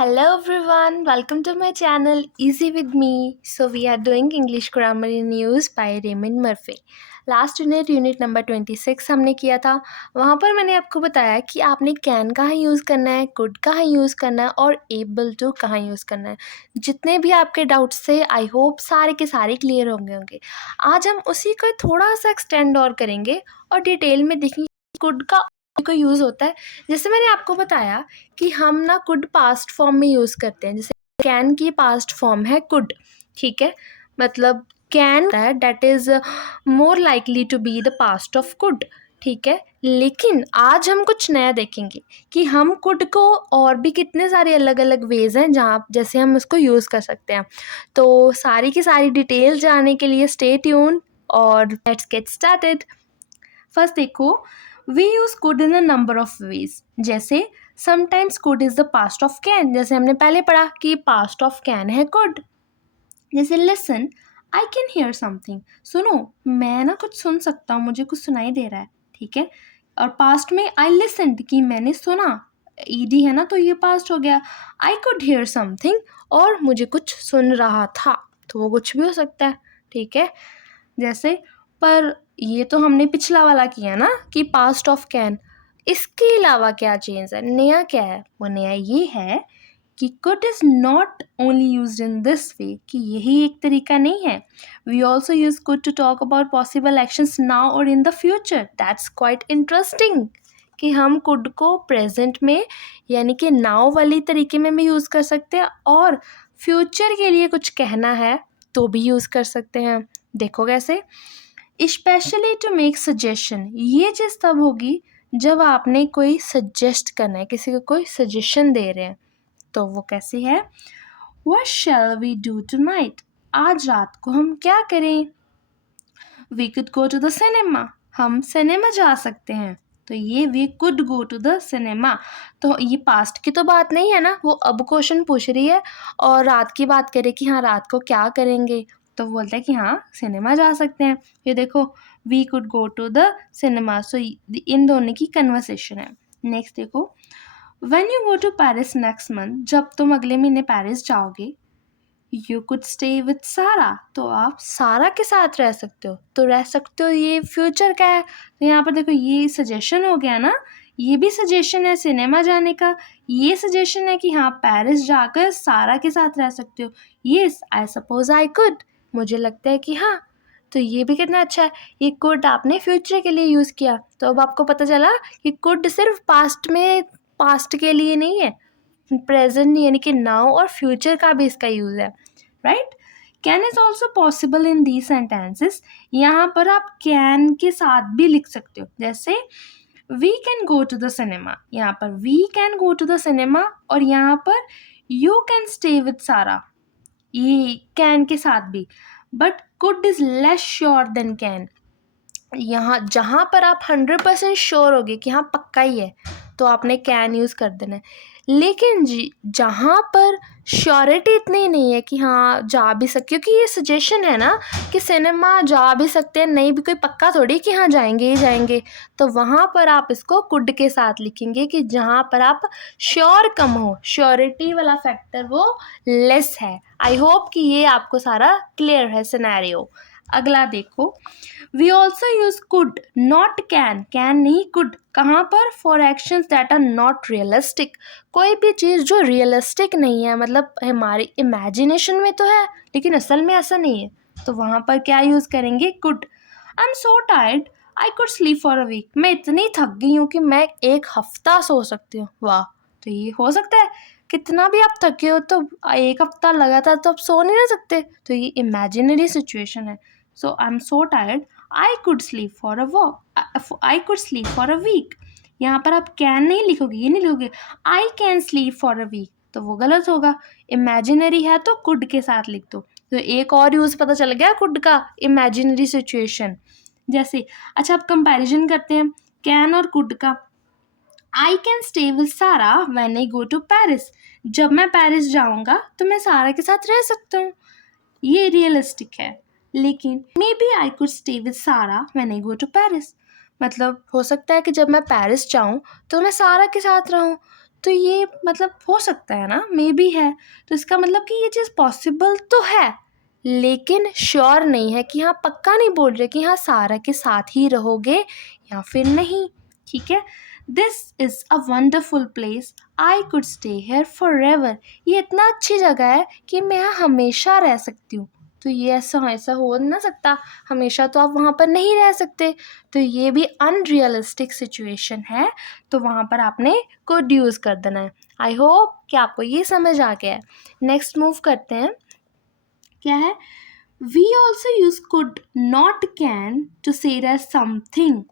Hello everyone, welcome to my channel Easy with me. So we are doing English grammar in use by Raymond Murphy. Last unit number 26 हमने किया था। वहाँ पर मैंने आपको बताया कि आपने कैन कहाँ यूज़ करना है, कुड कहाँ यूज़ करना है और एबल टू कहाँ यूज़ करना है। जितने भी आपके डाउट्स थे आई होप सारे के सारे क्लियर होंगे। आज हम उसी को थोड़ा सा एक्सटेंड और करेंगे और डिटेल में देखेंगे कुड का को यूज़ होता है। जैसे मैंने आपको बताया कि हम ना कुड पास्ट फॉर्म में यूज़ करते हैं। जैसे कैन की पास्ट फॉर्म है कुड, ठीक है। मतलब can that is more likely to be the past of could, ठीक है। लेकिन आज हम कुछ नया देखेंगे कि हम कुड को और भी कितने सारे अलग अलग वेज हैं जहाँ जैसे हम उसको यूज़ कर सकते हैं। तो सारी की सारी डिटेल जानने के लिए स्टे ट्यून और लेट्स गेट स्टार्टेड। फर्स्ट देखो, we use could in a number of ways. जैसे sometimes could is the past of can, जैसे हमने पहले पढ़ा कि पास्ट ऑफ कैन है कुड। जैसे listen, I can hear something, सुनो मैं ना कुछ सुन सकता हूँ, मुझे कुछ सुनाई दे रहा है, ठीक है। और पास्ट में आई लिसनड कि मैंने सुना, ईडी है ना तो ये पास्ट हो गया। आई कुड हियर समथिंग और मुझे कुछ सुन रहा था, तो वो कुछ भी हो सकता है, ठीक है। जैसे पर ये तो हमने पिछला वाला किया ना कि पास्ट ऑफ कैन। इसके अलावा क्या चेंज है, नया क्या है? वो नया ये है कि could is not only use in this way, कि यही एक तरीका नहीं है। We also use could to talk about possible actions now और in the future. That's quite interesting कि हम कुड को प्रेजेंट में यानी कि नाउ वाली तरीके में भी यूज़ कर सकते हैं और फ्यूचर के लिए कुछ कहना है तो भी यूज़ कर सकते हैं। देखो कैसे, स्पेशली टू मेक सजेशन, ये चीज़ तब होगी जब आपने कोई सजेस्ट करना है, किसी को कोई सजेशन दे रहे हैं। तो वो कैसी है, What shall we do tonight? आज रात को हम क्या करें? We could go to the cinema. हम सिनेमा जा सकते हैं। तो ये we could go to the cinema, तो ये पास्ट की तो बात नहीं है ना, वो अब क्वेश्चन पूछ रही है और रात की बात करे कि हाँ रात को क्या करेंगे, तो बोलता है कि हाँ सिनेमा जा सकते हैं। ये देखो we could go to the cinema, सो इन दोनों की कन्वर्सेशन है। नेक्स्ट देखो, When you go to Paris next month, जब तुम अगले महीने पेरिस जाओगे, You could stay with सारा, तो आप सारा के साथ रह सकते हो। तो रह सकते हो ये फ्यूचर का है, तो यहाँ पर देखो ये सजेशन हो गया ना, ये भी सजेशन है सिनेमा जाने का, ये सजेशन है कि हाँ पेरिस जाकर सारा के साथ रह सकते हो। Yes I suppose I could, मुझे लगता है कि हाँ। तो ये भी कितना अच्छा है, ये कुड आपने फ्यूचर के लिए यूज़ किया। तो अब आपको पता चला कि कुड सिर्फ पास्ट के लिए नहीं है, प्रेजेंट यानी कि नाउ और फ्यूचर का भी इसका यूज़ है, right. Can is also possible in the sentences, यहाँ पर आप कैन के साथ भी लिख सकते हो। जैसे we can go to the cinema, यहाँ पर we can go to the cinema और यहाँ पर यू कैन स्टे विद सारा, ये कैन के साथ भी। But could is less sure than can, यहाँ जहाँ पर आप 100% श्योर होगे कि हाँ पक्का ही है तो आपने कैन यूज़ कर देना है। लेकिन जहाँ पर श्योरिटी इतनी नहीं है कि हाँ जा भी सकते, क्योंकि ये सजेशन है ना कि सिनेमा जा भी सकते हैं, नहीं भी कोई पक्का थोड़ी कि हाँ जाएंगे ही जाएंगे, तो वहाँ पर आप इसको कुड के साथ लिखेंगे कि जहाँ पर आप श्योर कम हो, श्योरिटी वाला फैक्टर वो लेस है। आई होप कि ये आपको सारा क्लियर है सिनेरियो। अगला देखो, we also use could not can, can नहीं कुड, कहाँ पर? For actions that are not realistic, कोई भी चीज़ जो रियलिस्टिक नहीं है, मतलब हमारी इमेजिनेशन में तो है लेकिन असल में ऐसा नहीं है, तो वहाँ पर क्या यूज़ करेंगे? Could. I am so tired I could sleep for a week, मैं इतनी थक गई हूँ कि मैं एक हफ्ता सो सकती हूँ। वाह, तो ये हो सकता है, कितना भी आप थके हो तो एक हफ्ता लगातार तो आप सो नहीं रह सकते, तो ये इमेजिनरी सिचुएशन है। So I am so tired I could sleep for a walk, I could sleep for a week. यहाँ पर आप कैन नहीं लिखोगे, ये नहीं लिखोगे I can sleep for a week, तो वो गलत होगा। इमेजिनरी है तो कुड के साथ लिख दो। तो एक और यूज़ पता चल गया कुड का, इमेजिनरी सिचुएशन। जैसे अच्छा आप कंपैरिजन करते हैं कैन और कुड का। आई कैन स्टे विद सारा when I go to Paris, जब मैं पेरिस जाऊँगा तो मैं सारा के साथ रह सकता हूँ, ये रियलिस्टिक है। लेकिन maybe I could stay with सारा when I go to Paris, मतलब हो सकता है कि जब मैं पेरिस जाऊँ तो मैं सारा के साथ रहूँ, तो ये मतलब हो सकता है ना, मे बी है, तो इसका मतलब कि ये चीज़ पॉसिबल तो है, लेकिन श्योर नहीं है कि हाँ, पक्का नहीं बोल रहे कि हाँ सारा के साथ ही रहोगे या फिर नहीं। ठीक है, this is a wonderful place, I could stay here for ever. ये इतना अच्छी जगह है कि मैं यहाँ हमेशा रह सकती हूँ। तो ये ऐसा हो ना सकता, हमेशा तो आप वहाँ पर नहीं रह सकते, तो ये भी अनरियलिस्टिक सिचुएशन है, तो वहाँ पर आपने कुड यूज़ कर देना है। आई होप कि आपको ये समझ आ गया है। नेक्स्ट मूव करते हैं, क्या है, we also use could not can to say that something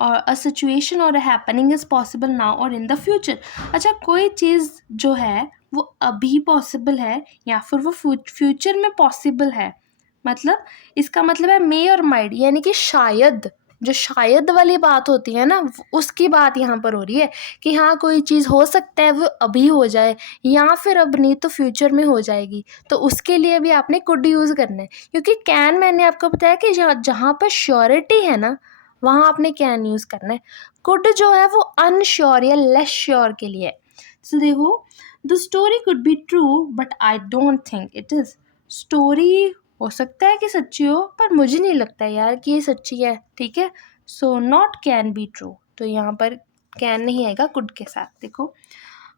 और अ सिचुएशन और a happening is possible now और इन द फ्यूचर। अच्छा, कोई चीज़ जो है वो अभी पॉसिबल है या फिर वो फ्यूचर में पॉसिबल है, मतलब इसका मतलब है मे और माइड, यानी कि शायद, जो शायद वाली बात होती है ना, उसकी बात यहाँ पर हो रही है कि हाँ कोई चीज़ हो सकता है वो अभी हो जाए या फिर अब नहीं तो फ्यूचर में हो जाएगी, तो उसके लिए भी आपने कुड यूज़ करना है, क्योंकि कैन मैंने आपको बताया कि जहाँ पर श्योरिटी है ना वहाँ आपने कैन यूज़ करना है। कुड जो है वो अनश्योर या लेस श्योर के लिए है। तो देखो, the story could be true but I don't think it is. Story हो सकता है कि सच्ची हो, पर मुझे नहीं लगता यार कि ये सच्ची है। ठीक है, so not can be true, तो यहाँ पर कैन नहीं आएगा कुड के साथ। देखो,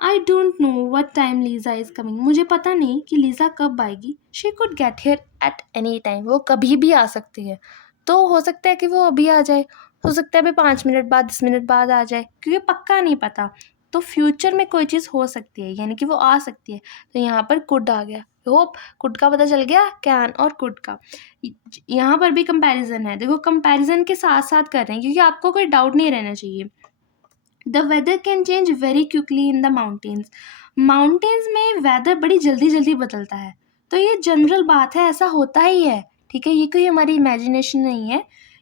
I don't know what time Lisa is coming. मुझे पता नहीं कि लीजा कब आएगी। She could get here at any time, वो कभी भी आ सकती है, तो हो सकता है कि वो अभी आ जाए, हो सकता है अभी 5 मिनट बाद 10 मिनट बाद आ जाए, क्योंकि पक्का नहीं पता। तो फ्यूचर में कोई चीज़ हो सकती है, यानी कि वो आ सकती है, तो यहाँ पर कुड आ गया। होप कुड का पता चल गया, कैन और कुड का। यहाँ पर भी कंपैरिजन है, देखो कंपैरिजन के साथ साथ कर रहे हैं क्योंकि आपको कोई डाउट नहीं रहना चाहिए। The weather can change very quickly in the mountains. Mountains में वेदर बड़ी जल्दी जल्दी बदलता है, तो ये जनरल बात है, ऐसा होता ही है। ठीक है, ये कोई हमारी इमेजिनेशन नहीं है,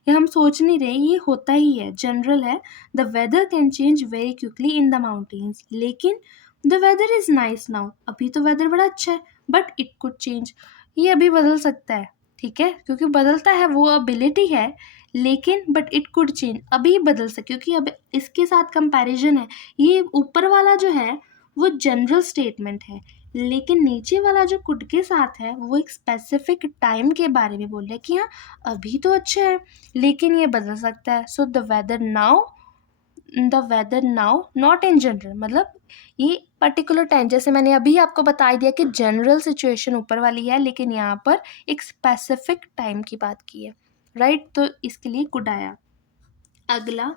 ये हम सोच नहीं रहे, ये होता ही है, जनरल है। The weather can change very quickly in the mountains, लेकिन the weather is nice now, अभी तो वेदर बड़ा अच्छा है, बट इट कुड चेंज, ये अभी बदल सकता है। ठीक है, क्योंकि बदलता है, वो एबिलिटी है, लेकिन बट इट कुड चेंज, अभी बदल सके, क्योंकि अब इसके साथ कंपैरिजन है। ये ऊपर वाला जो है वो जनरल स्टेटमेंट है, लेकिन नीचे वाला जो कुड के साथ है वो एक स्पेसिफिक टाइम के बारे में बोल रहा है कि हाँ अभी तो अच्छा है लेकिन ये बदल सकता है। So the weather now not in general, मतलब ये पर्टिकुलर टाइम, जैसे मैंने अभी आपको बता दिया कि जनरल सिचुएशन ऊपर वाली है, लेकिन यहाँ पर एक स्पेसिफिक टाइम की बात की है, राइट। तो इसके लिए कुड आया। अगला,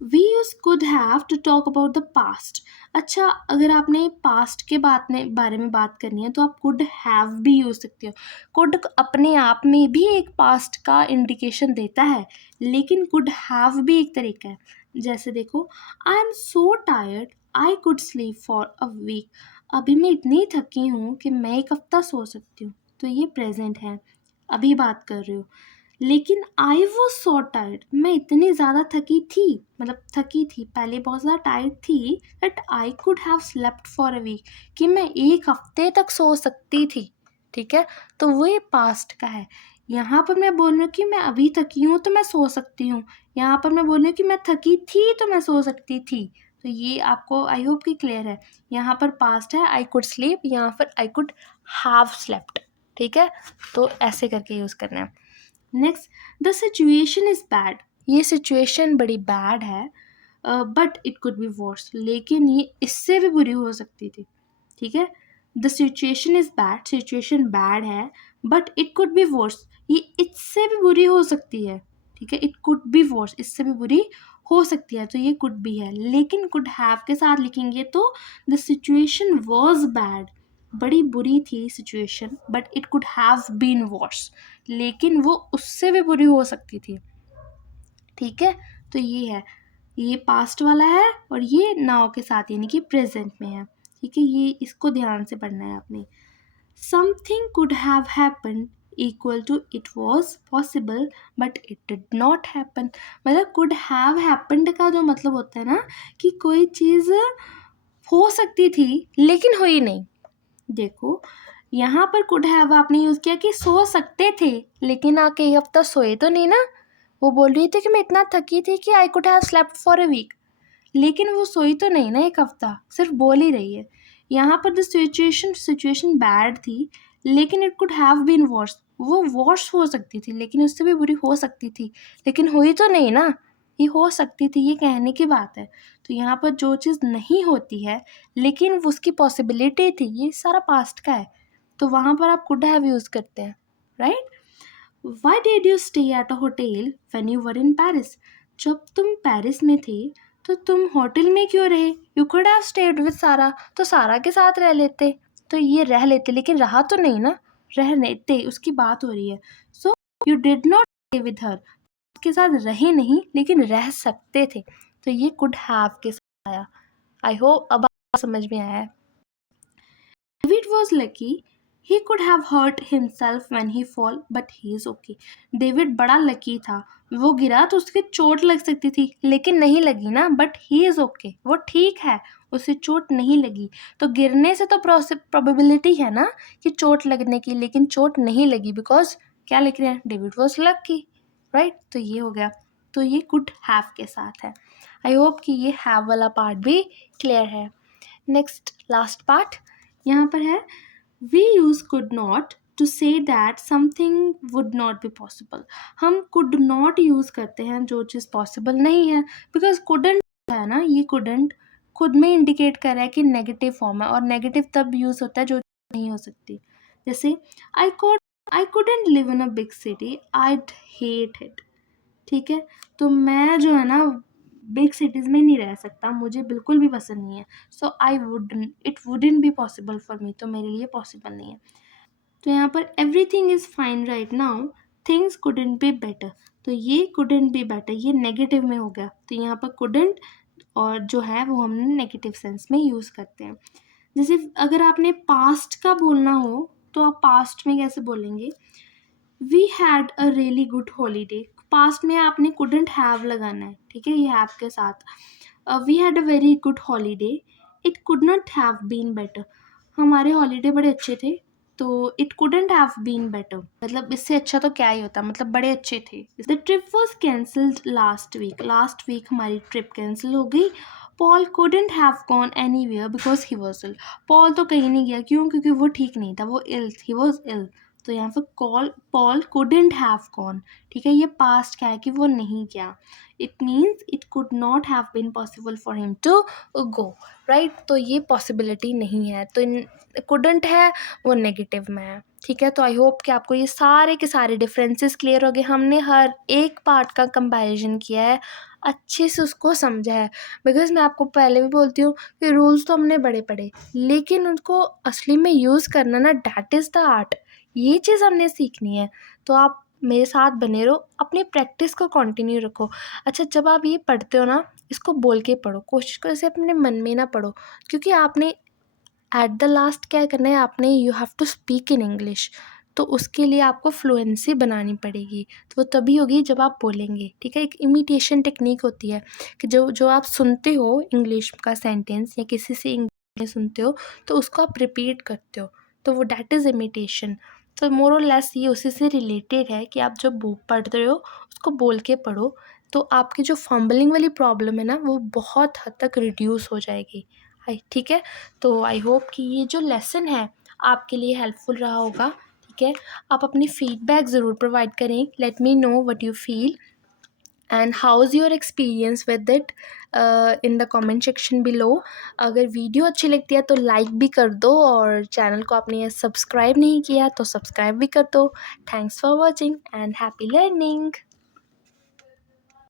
we use could have to talk about the past. अच्छा, अगर आपने पास्ट के बारे में बात करनी है तो आप कुड हैव भी यूज सकते हो। कुड अपने आप में भी एक पास्ट का इंडिकेशन देता है, लेकिन कुड हैव भी एक तरीका है। जैसे देखो, I am so tired, I could sleep for a week. अभी मैं इतनी थकी हूँ कि मैं एक हफ्ता सो सकती हूँ, तो ये प्रेजेंट है, अभी बात कर रही हूँ। लेकिन आई वॉज सो टायर्ड, मैं इतनी ज़्यादा थकी थी, मतलब थकी थी, पहले बहुत ज़्यादा टायर्ड थी, that I could have slept for a week, कि मैं एक हफ्ते तक सो सकती थी। ठीक है, तो वो ये पास्ट का है। यहाँ पर मैं बोल रही हूँ कि मैं अभी थकी हूँ तो मैं सो सकती हूँ, यहाँ पर मैं बोल रही हूँ कि मैं थकी थी तो मैं सो सकती थी। तो ये आपको आई होप कि क्लियर है। यहाँ पर पास्ट है आई कुड स्लीप, यहाँ पर आई कुड हैव स्लेप्ट। ठीक है, तो ऐसे करके यूज़ करना है। Next, the situation is bad, ये सिचुएशन बड़ी बैड है, but it could be verse, लेकिन ये इससे भी बुरी हो सकती थी। ठीक है, the situation is bad, situation bad है, but it could be worse, ये इससे भी बुरी हो सकती है। ठीक है, इट कुड बी वर्स, इससे भी बुरी हो सकती है, तो ये कुड बी है। लेकिन कुड हैव के साथ लिखेंगे तो द सिचुएशन वॉज बैड, बड़ी बुरी थी situation, but it could have been worse, लेकिन वो उससे भी बुरी हो सकती थी। ठीक है, तो ये है, ये पास्ट वाला है और ये नाउ के साथ यानी कि प्रेजेंट में है। ठीक है, ये इसको ध्यान से पढ़ना है आपने। Something could have happened equal to it was possible but it did not happen, मतलब कुड हैव हैपेंड का जो मतलब होता है ना कि कोई चीज़ हो सकती थी लेकिन हुई नहीं। देखो, यहाँ पर कुड हैव आपने यूज़ किया कि सो सकते थे, लेकिन आके एक हफ्ता सोए तो नहीं ना। वो बोल रही थी कि मैं इतना थकी थी कि I could have slept for a week, लेकिन वो सोई तो नहीं ना एक हफ्ता, सिर्फ बोल ही रही है। यहाँ पर द सिचुएशन बैड थी, लेकिन it could have been worse. वो वर्स हो सकती थी, लेकिन उससे भी बुरी हो सकती थी, लेकिन हुई तो नहीं ना। ये हो सकती थी, ये कहने की बात है। तो यहाँ पर जो चीज़ नहीं होती है लेकिन उसकी पॉसिबिलिटी थी, ये सारा पास्ट का है, तो वहाँ पर आप कुड हैव यूज़ करते हैं, right. Why did you stay at a hotel when you were in Paris? जब तुम पेरिस में थे तो तुम होटल में क्यों रहे? You could have stayed with सारा, तो सारा के साथ रह लेते। तो ये रह लेते, लेकिन रहा तो नहीं ना, रह लेते उसकी बात हो रही है। So you did not stay with her, उसके साथ रहे नहीं लेकिन रह सकते थे, तो ये कुड हैव के साथ आया। आई होप अब आपको समझ में आया है। David was lucky. He could have hurt himself when he fall, but he is okay. David बड़ा लकी था, वो गिरा तो उसके चोट लग सकती थी, लेकिन नहीं लगी ना, but he is okay. वो ठीक है, उसे चोट नहीं लगी। तो गिरने से तो प्रोबेबिलिटी है ना कि चोट लगने की, लेकिन चोट नहीं लगी बिकॉज क्या लिख रहे हैं, डेविड वॉज लकी, राइट। तो ये हो गया, तो ये कुड हैव के साथ है। आई होप कि ये हैव वाला पार्ट भी क्लियर है। नेक्स्ट लास्ट पार्ट यहाँ पर है, we use could not to say that something would not be possible. हम कुड नॉट यूज़ करते हैं जो चीज़ पॉसिबल नहीं है, बिकॉज कुडंट है ना, ये कुडंट खुद में इंडिकेट कर रहा है कि नेगेटिव फॉर्म है, और नेगेटिव तब यूज़ होता है जो नहीं हो सकती। जैसे I couldn't live in a big city, I'd hate it. ठीक है, तो मैं जो है ना बिग सिटीज़ में नहीं रह सकता, मुझे बिल्कुल भी पसंद नहीं है। So it wouldn't be possible for me, तो मेरे लिए पॉसिबल नहीं है। तो यहाँ पर everything is fine right now, things couldn't be better, तो ये कुडंट बी बेटर ये नेगेटिव में हो गया, तो यहाँ पर कुडंट और जो है वो हम नेगेटिव सेंस में यूज़ करते हैं। जैसे अगर आपने पास्ट का बोलना हो तो आप पास्ट में कैसे बोलेंगे, we had a really good holiday. Past में आपने कुडंट हैव लगाना है, ठीक है, ये हैव के साथ। We had a very good holiday, it could not have been better. हमारे हॉलीडे बड़े अच्छे थे, तो it couldn't have been better, मतलब इससे अच्छा तो क्या ही होता, मतलब बड़े अच्छे थे। The trip was cancelled last week हमारी ट्रिप कैंसिल हो गई। Paul couldn't have gone anywhere because he was ill. Paul तो कहीं नहीं गया, क्यों? क्योंकि वो ठीक नहीं था, वो इल, ही वॉज इल। तो यहाँ पर पॉल कुडंट हैव गॉन, ठीक है, ये पास्ट क्या है कि वो नहीं गया, it means it could not have been possible for him to go, right. तो ये पॉसिबिलिटी नहीं है, तो कुडंट है वो नेगेटिव में है, ठीक है। तो आई होप कि आपको ये सारे के सारे डिफरेंसेस क्लियर हो गए। हमने हर एक पार्ट का कंपैरिजन किया है, अच्छे से उसको समझा है, बिकॉज मैं आपको पहले भी बोलती हूँ कि रूल्स तो हमने बड़े पढ़े, लेकिन उनको असली में यूज़ करना ना, डैट इज़ द आर्ट, ये चीज़ हमने सीखनी है। तो आप मेरे साथ बने रहो, अपनी प्रैक्टिस को कंटिन्यू रखो। अच्छा, जब आप ये पढ़ते हो ना, इसको बोल के पढ़ो, कोशिश करो इसे अपने मन में ना पढ़ो, क्योंकि आपने एट द लास्ट क्या करना है, आपने you have to speak in English, तो उसके लिए आपको फ्लुएंसी बनानी पड़ेगी, तो वो तभी होगी जब आप बोलेंगे, ठीक है। एक इमिटेशन टेक्निक होती है कि जो जो आप सुनते हो इंग्लिश का सेंटेंस या किसी से इंग्लिश में सुनते हो, तो उसको आप रिपीट करते हो, तो वो डैट इज़ इमिटेशन। तो मोर और लेस ये उसी से रिलेटेड है कि आप जब बुक पढ़ रहे हो उसको बोल के पढ़ो, तो आपकी जो फंबलिंग वाली प्रॉब्लम है ना, वो बहुत हद तक रिड्यूस हो जाएगी। ठीक है, तो आई होप कि ये जो लेसन है आपके लिए हेल्पफुल रहा होगा, ठीक है। आप अपनी फीडबैक ज़रूर प्रोवाइड करें, let me know what you feel and how is your experience with it in the comment section below. अगर वीडियो अच्छी लगती है तो लाइक भी कर दो, और चैनल को आपने सब्सक्राइब नहीं किया तो सब्सक्राइब भी कर दो। Thanks for watching and happy learning.